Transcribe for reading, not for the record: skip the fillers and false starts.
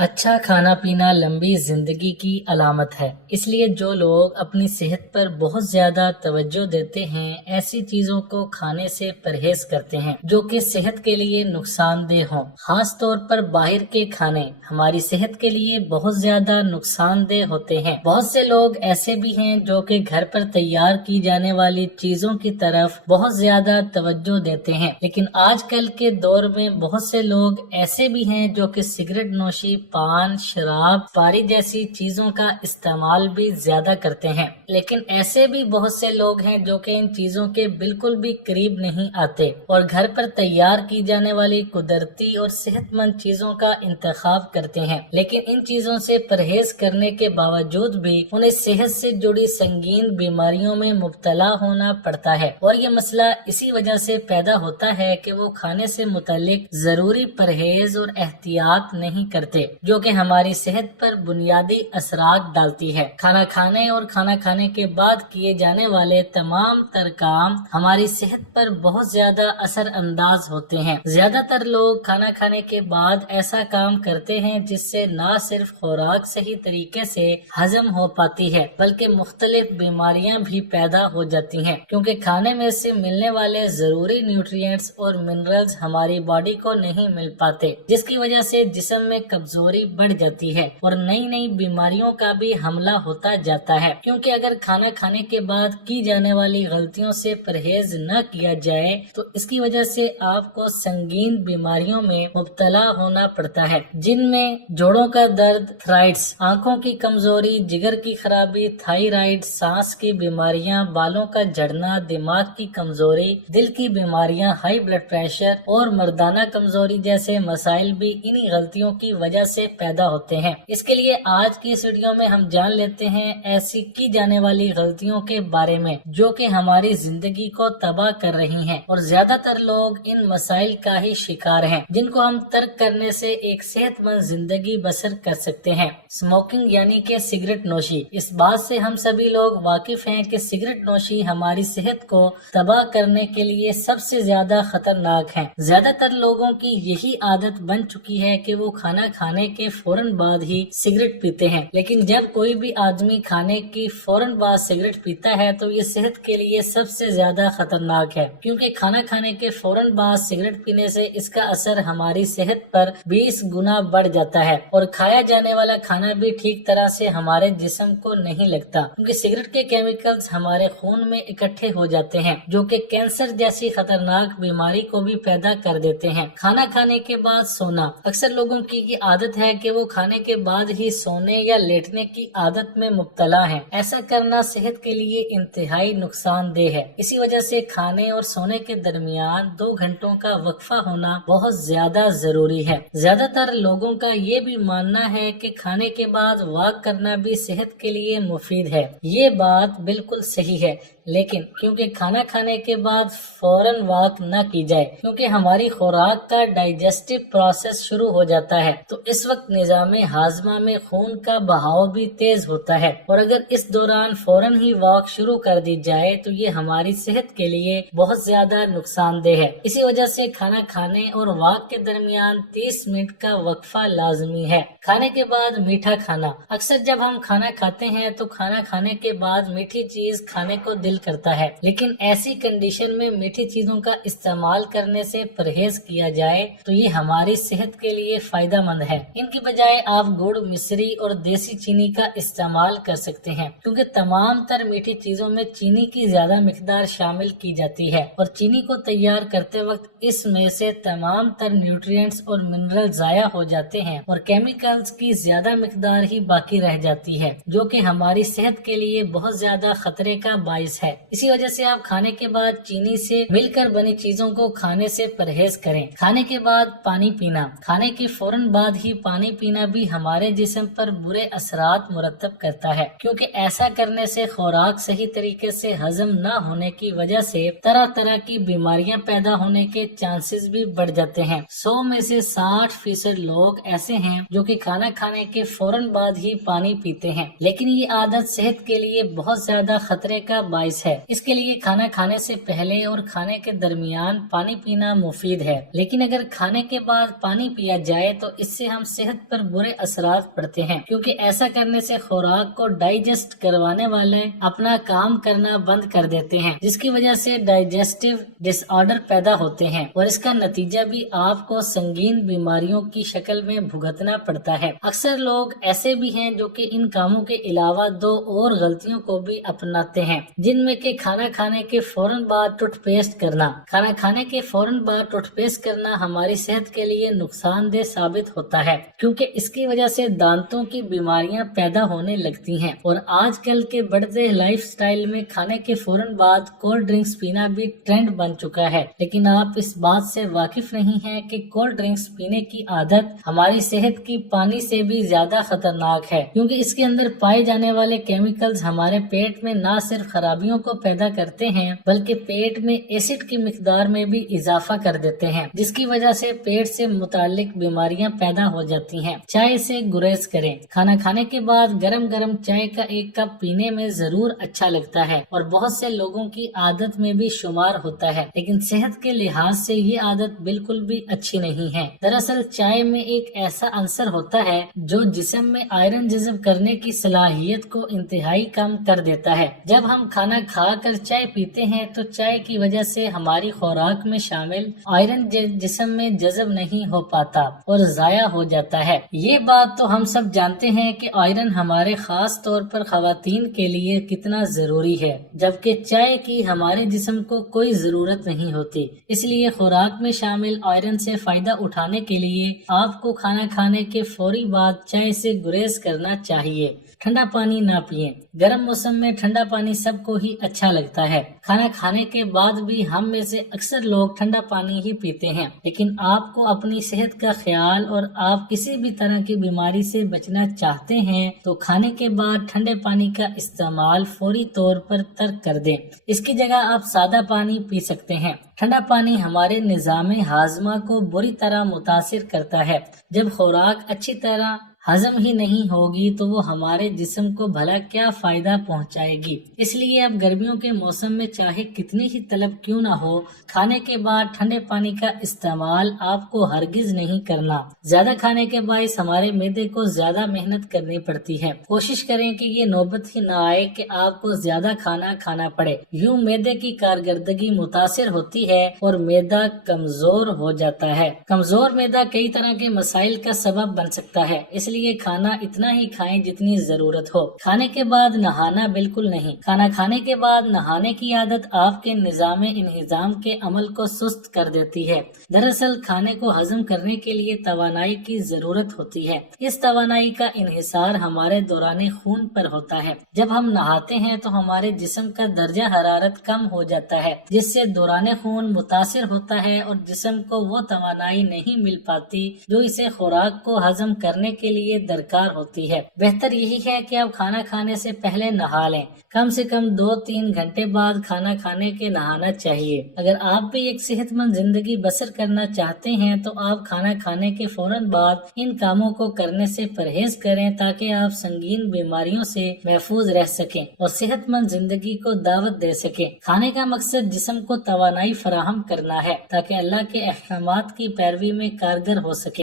اچھا کھانا پینا لمبی زندگی کی علامت ہے، اس لیے جو لوگ اپنی صحت پر بہت زیادہ توجہ دیتے ہیں ایسی چیزوں کو کھانے سے پرہیز کرتے ہیں جو کہ صحت کے لیے نقصان دہ ہوں۔ خاص طور پر باہر کے کھانے ہماری صحت کے لیے بہت زیادہ نقصان دہ ہوتے ہیں۔ بہت سے لوگ ایسے بھی ہیں جو کہ گھر پر تیار کی جانے والی چیزوں کی طرف بہت زیادہ توجہ دیتے ہیں، لیکن آج کل کے دور میں بہت سے لوگ ایسے بھی ہیں جو کہ سگریٹ نوشی، پان، شراب، پاری جیسی چیزوں کا استعمال بھی زیادہ کرتے ہیں، لیکن ایسے بھی بہت سے لوگ ہیں جو کہ ان چیزوں کے بالکل بھی قریب نہیں آتے اور گھر پر تیار کی جانے والی قدرتی اور صحت مند چیزوں کا انتخاب کرتے ہیں، لیکن ان چیزوں سے پرہیز کرنے کے باوجود بھی انہیں صحت سے جڑی سنگین بیماریوں میں مبتلا ہونا پڑتا ہے، اور یہ مسئلہ اسی وجہ سے پیدا ہوتا ہے کہ وہ کھانے سے متعلق ضروری پرہیز اور احتیاط نہیں کرتے جو کہ ہماری صحت پر بنیادی اثرات ڈالتی ہے۔ کھانا کھانے اور کھانا کھانے کے بعد کیے جانے والے تمام تر کام ہماری صحت پر بہت زیادہ اثر انداز ہوتے ہیں۔ زیادہ تر لوگ کھانا کھانے کے بعد ایسا کام کرتے ہیں جس سے نہ صرف خوراک صحیح طریقے سے ہضم ہو پاتی ہے بلکہ مختلف بیماریاں بھی پیدا ہو جاتی ہیں، کیونکہ کھانے میں سے ملنے والے ضروری نیوٹرینٹس اور منرلز ہماری باڈی کو نہیں مل پاتے، جس کی وجہ سے جسم میں کمزوری بڑھ جاتی ہے اور نئی نئی بیماریوں کا بھی حملہ ہوتا جاتا ہے۔ کیونکہ اگر کھانا کھانے کے بعد کی جانے والی غلطیوں سے پرہیز نہ کیا جائے تو اس کی وجہ سے آپ کو سنگین بیماریوں میں مبتلا ہونا پڑتا ہے، جن میں جوڑوں کا درد، تھرائٹس، آنکھوں کی کمزوری، جگر کی خرابی، تھائرائیڈ، سانس کی بیماریاں، بالوں کا جھڑنا، دماغ کی کمزوری، دل کی بیماریاں، ہائی بلڈ پریشر اور مردانہ کمزوری جیسے مسائل بھی انہی غلطیوں کی وجہ سے پیدا ہوتے ہیں۔ اس کے لیے آج کی اس ویڈیو میں ہم جان لیتے ہیں ایسی کی جانے والی غلطیوں کے بارے میں جو کہ ہماری زندگی کو تباہ کر رہی ہیں، اور زیادہ تر لوگ ان مسائل کا ہی شکار ہیں جن کو ہم ترک کرنے سے ایک صحت مند زندگی بسر کر سکتے ہیں۔ اسموکنگ یعنی کہ سگریٹ نوشی۔ اس بات سے ہم سبھی لوگ واقف ہیں کہ سگریٹ نوشی ہماری صحت کو تباہ کرنے کے لیے سب سے زیادہ خطرناک ہے۔ زیادہ تر لوگوں کی یہی عادت بن چکی ہے کہ وہ کھانا کھانے کے فوراً بعد ہی سگریٹ پیتے ہیں، لیکن جب کوئی بھی آدمی کھانے کی فوراً بعد سگریٹ پیتا ہے تو یہ صحت کے لیے سب سے زیادہ خطرناک ہے، کیونکہ کھانا کھانے کے فوراً بعد سگریٹ پینے سے اس کا اثر ہماری صحت پر 20 گنا بڑھ جاتا ہے، اور کھایا جانے والا کھانا بھی ٹھیک طرح سے ہمارے جسم کو نہیں لگتا، کیونکہ سگریٹ کے کیمیکلز ہمارے خون میں اکٹھے ہو جاتے ہیں جو کہ کینسر جیسی خطرناک بیماری کو بھی پیدا کر دیتے ہیں۔ کھانا کھانے کے بعد سونا۔ اکثر لوگوں کی یہ عادت ہے کہ وہ کھانے کے بعد ہی سونے یا لیٹنے کی عادت میں مبتلا ہیں۔ ایسا کرنا صحت کے لیے انتہائی نقصان دہ ہے۔ اسی وجہ سے کھانے اور سونے کے درمیان 2 گھنٹوں کا وقفہ ہونا بہت زیادہ ضروری ہے۔ زیادہ تر لوگوں کا یہ بھی ماننا ہے کہ کھانے کے بعد واک کرنا بھی صحت کے لیے مفید ہے۔ یہ بات بالکل صحیح ہے، لیکن کیونکہ کھانا کھانے کے بعد فوراً واک نہ کی جائے، کیونکہ ہماری خوراک کا ڈائجسٹو پروسیس شروع ہو جاتا ہے تو اس وقت نظام ہاضمہ میں خون کا بہاؤ بھی تیز ہوتا ہے، اور اگر اس دوران فوراً ہی واک شروع کر دی جائے تو یہ ہماری صحت کے لیے بہت زیادہ نقصان دہ ہے۔ اسی وجہ سے کھانا کھانے اور واک کے درمیان 30 منٹ کا وقفہ لازمی ہے۔ کھانے کے بعد میٹھا کھانا۔ اکثر جب ہم کھانا کھاتے ہیں تو کھانا کھانے کے بعد میٹھی چیز کھانے کو دل کرتا ہے، لیکن ایسی کنڈیشن میں میٹھی چیزوں کا استعمال کرنے سے پرہیز کیا جائے تو یہ ہماری صحت کے لیے فائدہ مند ہے۔ ان کی بجائے آپ گڑ، مصری اور دیسی چینی کا استعمال کر سکتے ہیں، کیونکہ تمام تر میٹھی چیزوں میں چینی کی زیادہ مقدار شامل کی جاتی ہے، اور چینی کو تیار کرتے وقت اس میں سے تمام تر نیوٹرینٹس اور منرل ضائع ہو جاتے ہیں اور کیمیکلز کی زیادہ مقدار ہی باقی رہ جاتی ہے، جو کہ ہماری صحت کے لیے بہت زیادہ خطرے کا باعث ہے۔ اسی وجہ سے آپ کھانے کے بعد چینی سے مل کر بنی چیزوں کو کھانے سے پرہیز کریں۔ کھانے کے بعد پانی پینا۔ کھانے کے فوراً بعد ہی پانی پینا بھی ہمارے جسم پر برے اثرات مرتب کرتا ہے، کیونکہ ایسا کرنے سے خوراک صحیح طریقے سے ہضم نہ ہونے کی وجہ سے طرح طرح کی بیماریاں پیدا ہونے کے چانسز بھی بڑھ جاتے ہیں۔ 100 میں سے 60% لوگ ایسے ہیں جو کہ کھانا کھانے کے فوراً بعد ہی پانی پیتے ہیں، لیکن یہ عادت صحت کے لیے بہت زیادہ خطرے کا باعث باعث ہے۔ اس کے لیے کھانا کھانے سے پہلے اور کھانے کے درمیان پانی پینا مفید ہے، لیکن اگر کھانے کے بعد پانی پیا جائے تو اس سے ہم صحت پر برے اثرات پڑتے ہیں، کیونکہ ایسا کرنے سے خوراک کو ڈائجسٹ کروانے والے اپنا کام کرنا بند کر دیتے ہیں، جس کی وجہ سے ڈائجسٹیو ڈس آرڈر پیدا ہوتے ہیں، اور اس کا نتیجہ بھی آپ کو سنگین بیماریوں کی شکل میں بھگتنا پڑتا ہے۔ اکثر لوگ ایسے بھی ہیں جو کہ ان کاموں کے علاوہ دو اور غلطیوں کو بھی اپناتے ہیں، جن میں کہ کھانا کھانے کے فوراً بعد ٹوتھ پیسٹ کرنا۔ کھانا کھانے کے فوراً بعد ٹوتھ پیسٹ کرنا ہماری صحت کے لیے نقصان دہ ثابت ہوتا ہے، کیونکہ اس کی وجہ سے دانتوں کی بیماریاں پیدا ہونے لگتی ہیں، اور آج کل کے بڑھتے لائف سٹائل میں کھانے کے فوراً بعد کولڈ ڈرنکس پینا بھی ٹرینڈ بن چکا ہے۔ لیکن آپ اس بات سے واقف نہیں ہیں کہ کولڈ ڈرنکس پینے کی عادت ہماری صحت کی پانی سے بھی زیادہ خطرناک ہے، کیونکہ اس کے اندر پائے جانے والے کیمیکلز ہمارے پیٹ میں نہ صرف خرابیوں کو پیدا کرتے ہیں بلکہ پیٹ میں ایسڈ کی مقدار میں بھی اضافہ کر دیتے ہیں، جس کی وجہ سے پیٹ سے متعلق بیماریاں پیدا ہو جاتی ہیں۔ چائے سے گریز کریں۔ کھانا کھانے کے بعد گرم گرم چائے کا ایک کپ پینے میں ضرور اچھا لگتا ہے اور بہت سے لوگوں کی عادت میں بھی شمار ہوتا ہے، لیکن صحت کے لحاظ سے یہ عادت بالکل بھی اچھی نہیں ہے۔ دراصل چائے میں ایک ایسا عنصر ہوتا ہے جو جسم میں آئرن جذب کرنے کی صلاحیت کو انتہائی کم کر دیتا ہے۔ جب ہم کھانا کھا کر چائے پیتے ہیں تو چائے کی وجہ سے ہماری خوراک میں شامل آئرن جسم میں جذب نہیں ہو پاتا اور ضائع ہو جاتا ہے۔ یہ بات تو ہم سب جانتے ہیں کہ آئرن ہمارے خاص طور پر خواتین کے لیے کتنا ضروری ہے، جبکہ چائے کی ہمارے جسم کو کوئی ضرورت نہیں ہوتی۔ اس لیے خوراک میں شامل آئرن سے فائدہ اٹھانے کے لیے آپ کو کھانا کھانے کے فوری بعد چائے سے گریز کرنا چاہیے۔ ٹھنڈا پانی نہ پئیں۔ گرم موسم میں ٹھنڈا پانی سب کو ہی اچھا لگتا ہے۔ کھانا کھانے کے بعد بھی ہم میں سے اکثر لوگ ٹھنڈا پانی ہی پیتے ہیں، لیکن آپ کو اپنی صحت کا خیال اور آپ کسی بھی طرح کی بیماری سے بچنا چاہتے ہیں تو کھانے کے بعد ٹھنڈے پانی کا استعمال فوری طور پر ترک کر دیں۔ اس کی جگہ آپ سادہ پانی پی سکتے ہیں۔ ٹھنڈا پانی ہمارے نظام ہاضمہ کو بری طرح متاثر کرتا ہے۔ جب خوراک اچھی طرح ہضم ہی نہیں ہوگی تو وہ ہمارے جسم کو بھلا کیا فائدہ پہنچائے گی۔ اس لیے اب گرمیوں کے موسم میں چاہے کتنی ہی طلب کیوں نہ ہو، کھانے کے بعد ٹھنڈے پانی کا استعمال آپ کو ہرگز نہیں کرنا۔ زیادہ کھانے کے باعث ہمارے معدے کو زیادہ محنت کرنی پڑتی ہے۔ کوشش کریں کہ یہ نوبت ہی نہ آئے کہ آپ کو زیادہ کھانا کھانا پڑے۔ یوں معدے کی کارکردگی متاثر ہوتی ہے اور معدہ کمزور ہو جاتا ہے۔ کمزور معدہ کئی طرح کے مسائل کا سبب بن سکتا ہے، اس لیے کھانا اتنا ہی کھائیں جتنی ضرورت ہو۔ کھانے کے بعد نہانا بالکل نہیں۔ کھانا کھانے کے بعد نہانے کی عادت آپ کے نظام انہضام کے عمل کو سست کر دیتی ہے۔ دراصل کھانے کو ہضم کرنے کے لیے توانائی کی ضرورت ہوتی ہے۔ اس توانائی کا انحصار ہمارے دوران خون پر ہوتا ہے۔ جب ہم نہاتے ہیں تو ہمارے جسم کا درجہ حرارت کم ہو جاتا ہے، جس سے دوران خون متاثر ہوتا ہے اور جسم کو وہ توانائی نہیں مل پاتی جو اسے خوراک کو ہضم کرنے کے لیے درکار ہوتی ہے۔ بہتر یہی ہے کہ آپ کھانا کھانے سے پہلے نہا لیں۔ کم سے کم 2-3 گھنٹے بعد کھانا کھانے کے نہانا چاہیے۔ اگر آپ بھی ایک صحت مند زندگی بسر کرنا چاہتے ہیں تو آپ کھانا کھانے کے فوراً بعد ان کاموں کو کرنے سے پرہیز کریں تاکہ آپ سنگین بیماریوں سے محفوظ رہ سکیں اور صحت مند زندگی کو دعوت دے سکیں۔ کھانے کا مقصد جسم کو توانائی فراہم کرنا ہے تاکہ اللہ کے احکامات کی پیروی میں کارگر ہو سکے۔